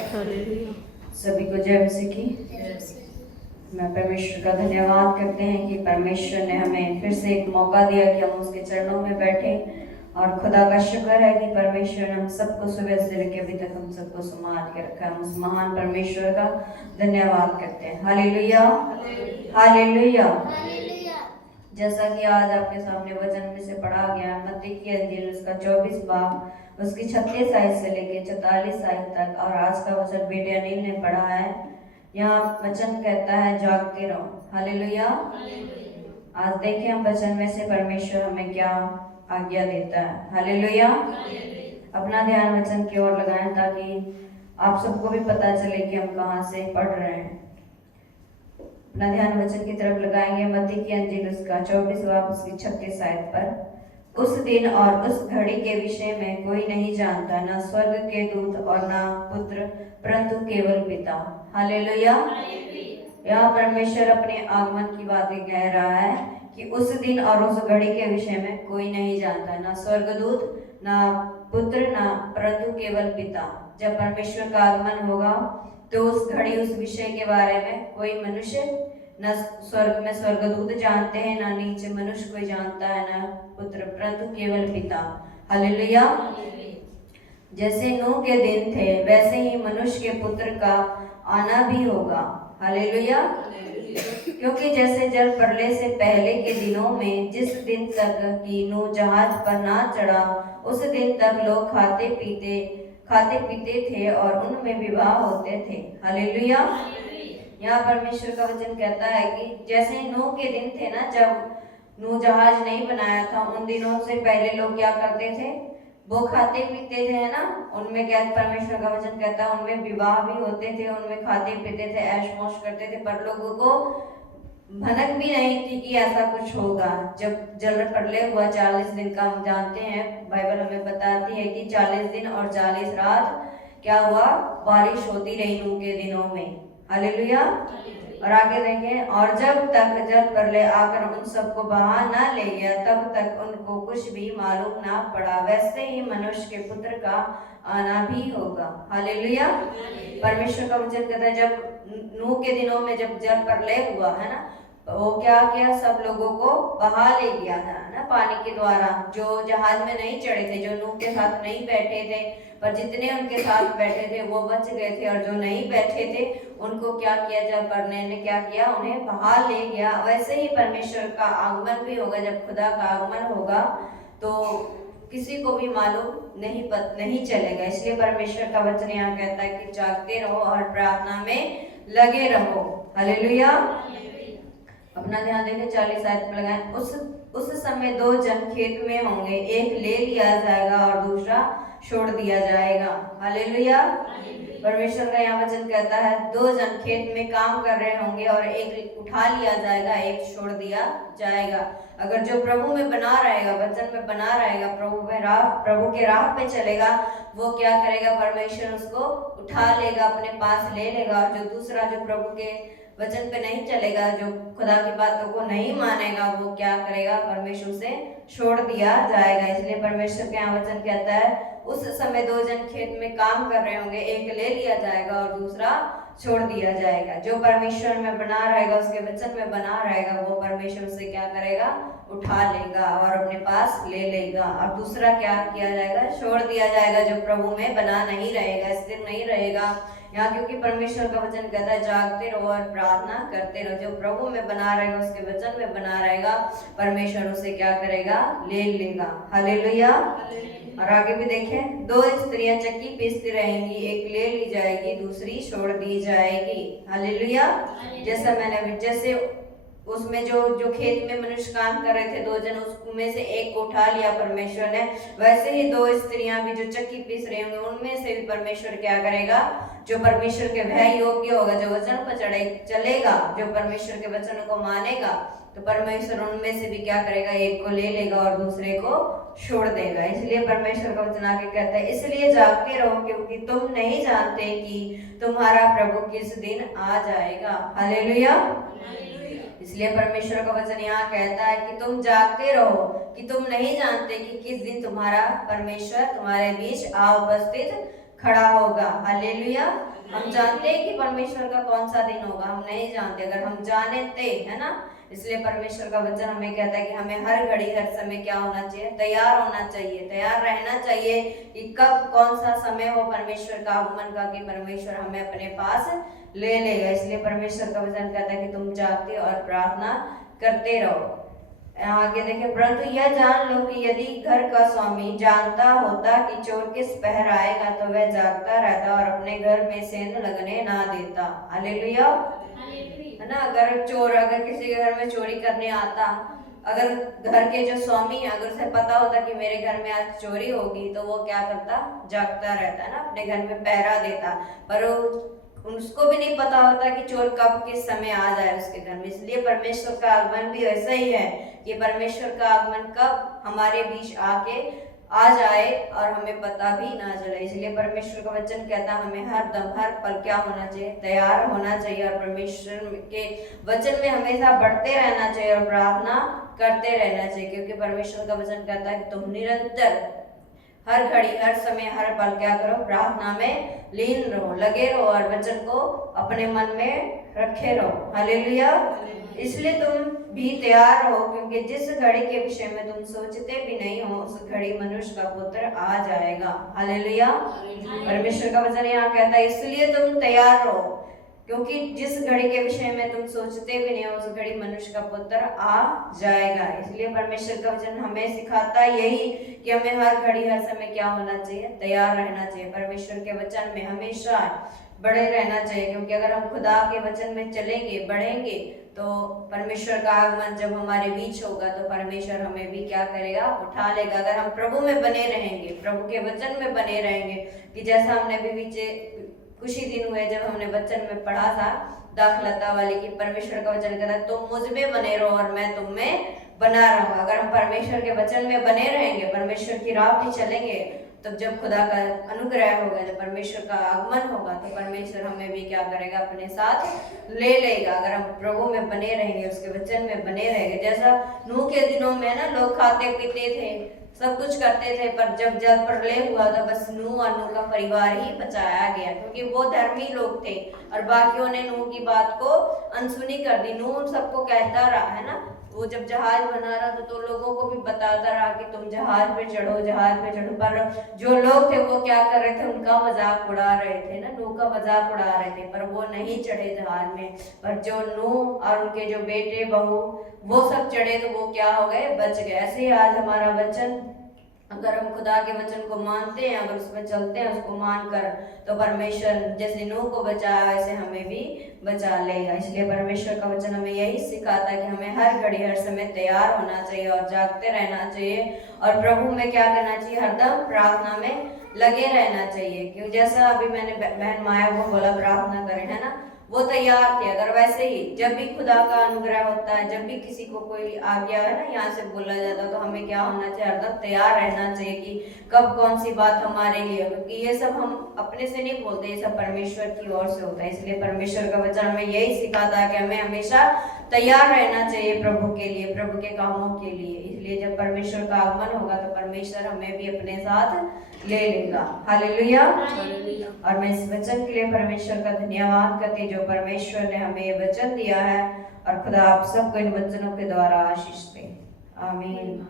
Hallelujah. सभी को जय मसीह की। मैं परमेश्वर का धन्यवाद करते हैं कि परमेश्वर ने हमें फिर से एक मौका दिया कि हम उसके चरणों में बैठे, और खुदा का शुक्र है कि परमेश्वर ने हम सबको सुबह से लेकर अभी तक हम सबको संभाल के रखा है। हम उस महान परमेश्वर का धन्यवाद करते हैं। Hallelujah, hallelujah. जैसा कि आज आपके सामने वचन में से पढ़ा गया मत्ती की अंजील उसका 24 बाब उसकी 36 आयत से लेके 44 आयत तक, और आज का वचन बेटे अनिल ने पढ़ा है। यहाँ वचन कहता है जागते रहो। हालेलुया। आज देखें हम वचन में से परमेश्वर हमें क्या आज्ञा देता है। हालेलुया। अपना ध्यान वचन की ओर लगाएं ताकि आप सबको भी पता चले कि हम कहाँ से पढ़ रहे हैं। अपना ध्यान वचन की तरफ लगाएंगे। मत्ती की अंजील उसका 24 बाब उसकी 36 आयत पर। उस दिन और उस घड़ी के विषय में कोई नहीं जानता, न स्वर्ग के दूत और न पुत्र, परंतु केवल पिता। हालेलुया। यहाँ परमेश्वर अपने आगमन की बातें कह रहा है कि उस दिन और उस घड़ी के विषय में कोई नहीं जानता, न स्वर्गदूत, न पुत्र, न परंतु केवल पिता। जब परमेश्वर का आगमन होगा तो उस घड़ी उस विषय के बारे में कोई मनुष्य, न स्वर्ग में स्वर्गदूत जानते हैं, न नीचे मनुष्य कोई जानता है, न पुत्र, परंतु केवल पिता। हालेलुया। जैसे नूह के दिन थे वैसे ही मनुष्य के पुत्र का आना भी होगा। हालेलुया। क्योंकि जैसे जल प्रलय से पहले के दिनों में जिस दिन तक कि नूह जहाज पर ना चढ़ा उस दिन तक लोग खाते पीते थे और उनमें विवाह होते थे। हालेलुया। यहाँ परमेश्वर का वचन कहता है कि जैसे नूह के दिन थे ना, जब नूह जहाज नहीं बनाया था, उन दिनों से पहले लोग क्या करते थे, वो खाते पीते थे, है ना। उनमें क्या परमेश्वर का वचन कहता है उनमें विवाह भी होते थे, उनमें खाते पीते थे, ऐश मौज करते थे, पर लोगों को भनक भी नहीं थी कि ऐसा कुछ होगा। जब जल प्रलय हुआ 40 दिन का, हम जानते हैं बाइबल हमें बताती है कि 40 दिन और 40 रात क्या हुआ, बारिश होती रही नूह के दिनों में। हालेलुया। और आगे देखें, और जब तक जल प्रलय आकर उन सबको बहा न ले गया तब तक उनको कुछ भी मालूम ना पड़ा। वैसे ही मनुष्य के पुत्र का आना भी होगा। हालेलुया। परमेश्वर का वचन कहता है जब नूह के दिनों में जब जल प्रलय हुआ है ना, वो क्या किया, सब लोगों को बहा ले गया था ना पानी के द्वारा। जो जहाज में नहीं चढ़े थे, जो नूह के साथ नहीं बैठे थे, पर जितने उनके साथ बैठे थे वो बच गए थे, और जो नहीं बैठे थे उनको क्या किया, जब परने ने क्या किया, उन्हें बहा ले गया। वैसे ही परमेश्वर का आगमन भी होगा। जब खुदा का आगमन होगा तो किसी को भी मालूम नहीं चलेगा। इसलिए परमेश्वर का वचन यहाँ कहता है कि जागते रहो और प्रार्थना में लगे रहो। हालेलुया। अपना ध्यान देखें 40 आयत में लगाएं। उस समय दो जन खेत में होंगे, एक ले लिया जाएगा और दूसरा छोड़ दिया जाएगा। हालेलुया। परमेश्वर का यहाँ वचन कहता है दो जन खेत में काम कर रहे होंगे और एक उठा लिया जाएगा, एक छोड़ दिया जाएगा। अगर जो प्रभु में बना रहेगा, वचन में बना रहेगा, प्रभु के राह पे चलेगा, वो क्या करेगा, परमेश्वर उसको उठा लेगा, अपने पास ले लेगा। और जो दूसरा, जो प्रभु के वचन पे नहीं चलेगा, जो खुदा की बातों को नहीं मानेगा, वो क्या करेगा, परमेश्वर से छोड़ दिया जाएगा। इसलिए परमेश्वर के यहाँ वचन कहता है उस समय दो जन खेत में काम कर रहे होंगे, एक ले लिया जाएगा और दूसरा छोड़ दिया जाएगा। जो परमेश्वर में बना रहेगा, उसके वचन में बना रहेगा, वो परमेश्वर से क्या करेगा, उठा लेगा और अपने पास ले लेगा। और दूसरा क्या किया जाएगा, छोड़ दिया जाएगा, जो प्रभु में बना नहीं रहेगा, स्थिर नहीं रहेगा। यहाँ क्योंकि परमेश्वर का वचन कहता है जागते रहो और प्रार्थना करते रहो। जो प्रभु में बना रहेगा, उसके वचन में बना रहेगा, परमेश्वर उसे क्या करेगा, ले लेगा। हालेलुया। और आगे भी देखें, दो स्त्रियां चक्की पीसती रहेंगी, एक ले ली जाएगी, दूसरी छोड़ दी जाएगी। हालेलुया। जैसे उसमें जो खेत में मनुष्य काम कर रहे थे, दो जन, उसमें से एक को उठा लिया परमेश्वर ने, वैसे ही दो स्त्रियां भी जो चक्की पीस रही होंगी, उनमें से भी परमेश्वर क्या करेगा, जो परमेश्वर के भय योग्य होगा, जो वचन पर चलेगा, जो परमेश्वर के वचन को मानेगा, तो परमेश्वर उनमें से भी क्या करेगा, एक को ले लेगा और दूसरे को छोड़ देगा। इसलिए परमेश्वर का वचन आगे कहता है इसलिए जागते रहो क्योंकि तुम नहीं जानते कि तुम्हारा प्रभु किस दिन आ जाएगा। हालेलुया। इसलिए परमेश्वर का वचन यहाँ कहता है कि तुम जागते रहो कि तुम नहीं जानते कि किस दिन तुम्हारा परमेश्वर तुम्हारे बीच आ उपस्थित खड़ा होगा। हालेलुया। हम जानते हैं कि परमेश्वर का कौन सा दिन होगा, हम नहीं जानते। अगर हम जानते है ना, इसलिए परमेश्वर का वचन हमें कहता है कि हमें हर घड़ी हर समय क्या होना चाहिए, तैयार होना चाहिए, तैयार रहना चाहिए कि कब कौन सा समय हो परमेश्वर का आगमन का, कि परमेश्वर हमें अपने पास ले लेगा। इसलिए परमेश्वर का वचन कहता है कि तुम जागते और प्रार्थना करते रहो। आगे देखिए, परंतु यह जान लो कि यदि घर का स्वामी जानता होता कि चोर किस पहर आएगा तो वह जागता रहता और अपने घर में सेंध लगने ना देता। हालेलुया, है ना। अगर चोर अगर किसी के घर में चोरी करने आता, अगर घर के जो स्वामी है अगर उसे पता होता कि मेरे घर में आज चोरी होगी, तो वो क्या करता, जागता रहता है ना, अपने घर में पहरा देता। पर उसको भी नहीं पता होता कि चोर कब किस समय आ जाए उसके घर में। इसलिए परमेश्वर का आगमन भी ऐसा ही है कि परमेश्वर का आगमन कब हमारे बीच आके आ जाए और हमें पता भी ना चले। इसलिए परमेश्वर का वचन कहता है हमें हर दम हर पल क्या होना चाहिए, तैयार होना चाहिए और परमेश्वर के वचन में हमेशा बढ़ते रहना चाहिए और प्रार्थना करते रहना चाहिए। क्योंकि परमेश्वर का वचन कहता है कि तुम निरंतर हर घड़ी हर समय हर पल क्या करो, प्रार्थना में लीन रहो, लगे रहो और वचन को अपने मन में रखे रहो। हालेलुया। इसलिए तुम भी तैयार हो, क्योंकि जिस घड़ी के विषय में तुम सोचते भी नहीं हो उस घड़ी मनुष्य का पुत्र आ जाएगा। हालेलुया। परमेश्वर का वचन यहाँ कहता है इसलिए तुम तैयार रहो, क्योंकि जिस घड़ी के विषय में तुम सोचते भी नहीं हो उस घड़ी मनुष्य का पुत्र आ जाएगा। इसलिए परमेश्वर का वचन हमें सिखाता है यही कि हमें हर घड़ी हर समय क्या होना चाहिए, तैयार रहना चाहिए। परमेश्वर के वचन में हमेशा बड़े रहना चाहिए, क्योंकि अगर हम खुदा के वचन में चलेंगे, बढ़ेंगे, तो परमेश्वर का आगमन जब हमारे बीच होगा तो परमेश्वर हमें भी क्या करेगा, उठा लेगा। अगर हम प्रभु में बने रहेंगे, प्रभु के वचन में बने रहेंगे, कि जैसा हमने भी पीछे कुछ ही दिन हुए जब हमने वचन में पढ़ा था दाखलता वाली, कि परमेश्वर का वचन कहता है तुम मुझ में बने रहो और मैं तुम में बना रहूंगा। अगर हम परमेश्वर के वचन में बने रहेंगे, परमेश्वर की राह पे चलेंगे, तब जब खुदा का अनुग्रह होगा, जब परमेश्वर का आगमन होगा, तो परमेश्वर हमें भी क्या करेगा, अपने साथ ले लेगा। अगर हम प्रभु में बने रहेंगे, उसके वचन में बने रहेंगे। जैसा नूह के दिनों में ना लोग खाते पीते थे, सब कुछ करते थे, पर जब जल प्रलय हुआ तो बस नूह और नूह का परिवार ही बचाया गया, क्योंकि वो धर्मी लोग थे और बाकियों ने नूह की बात को अनसुनी कर दी। नूह सबको कहता रहा, है ना, वो जब जहाज बना रहा था तो लोगों को भी बताता रहा कि तुम जहाज पे चढ़ो, जहाज पे चढ़ो। पर जो लोग थे वो क्या कर रहे थे, उनका मजाक उड़ा रहे थे ना, नूह का मजाक उड़ा रहे थे, पर वो नहीं चढ़े जहाज में। पर जो नूह और उनके जो बेटे बहू वो सब चढ़े, तो वो क्या हो गए, बच गए। ऐसे ही आज हमारा वचन, अगर हम खुदा के वचन को मानते हैं, अगर उसमें चलते हैं, उसको मानकर, तो परमेश्वर जैसे नूह को बचाया वैसे हमें भी बचा लेगा। इसलिए परमेश्वर का वचन हमें यही सिखाता है कि हमें हर घड़ी हर समय तैयार होना चाहिए और जागते रहना चाहिए और प्रभु में क्या करना चाहिए, हरदम प्रार्थना में लगे रहना चाहिए। क्यों, जैसा अभी मैंने बहन माया को बोला प्रार्थना करें, है ना, वो तैयार थे। अगर वैसे ही जब भी खुदा का अनुग्रह होता है, जब भी किसी को कोई आज्ञा है ना यहाँ से बोला जाता है, तो हमें क्या होना चाहिए, हरदम तैयार रहना चाहिए कि कब कौन सी बात हमारे लिए, क्योंकि ये सब हम अपने से नहीं बोलते, ये सब परमेश्वर की ओर से होता है। इसलिए परमेश्वर का वचन हमें यही सिखाता है कि हमें हमेशा तैयार रहना चाहिए प्रभु के लिए, प्रभु के कामों के लिए। इसलिए जब परमेश्वर का आगमन होगा तो परमेश्वर हमें भी अपने साथ ले लेगा। हालेलुया। और मैं इस वचन के लिए परमेश्वर का धन्यवाद करती हूँ जो परमेश्वर ने हमें ये वचन दिया है, और खुदा आप सबको इन वचनों के द्वारा आशीष दे। आमीन।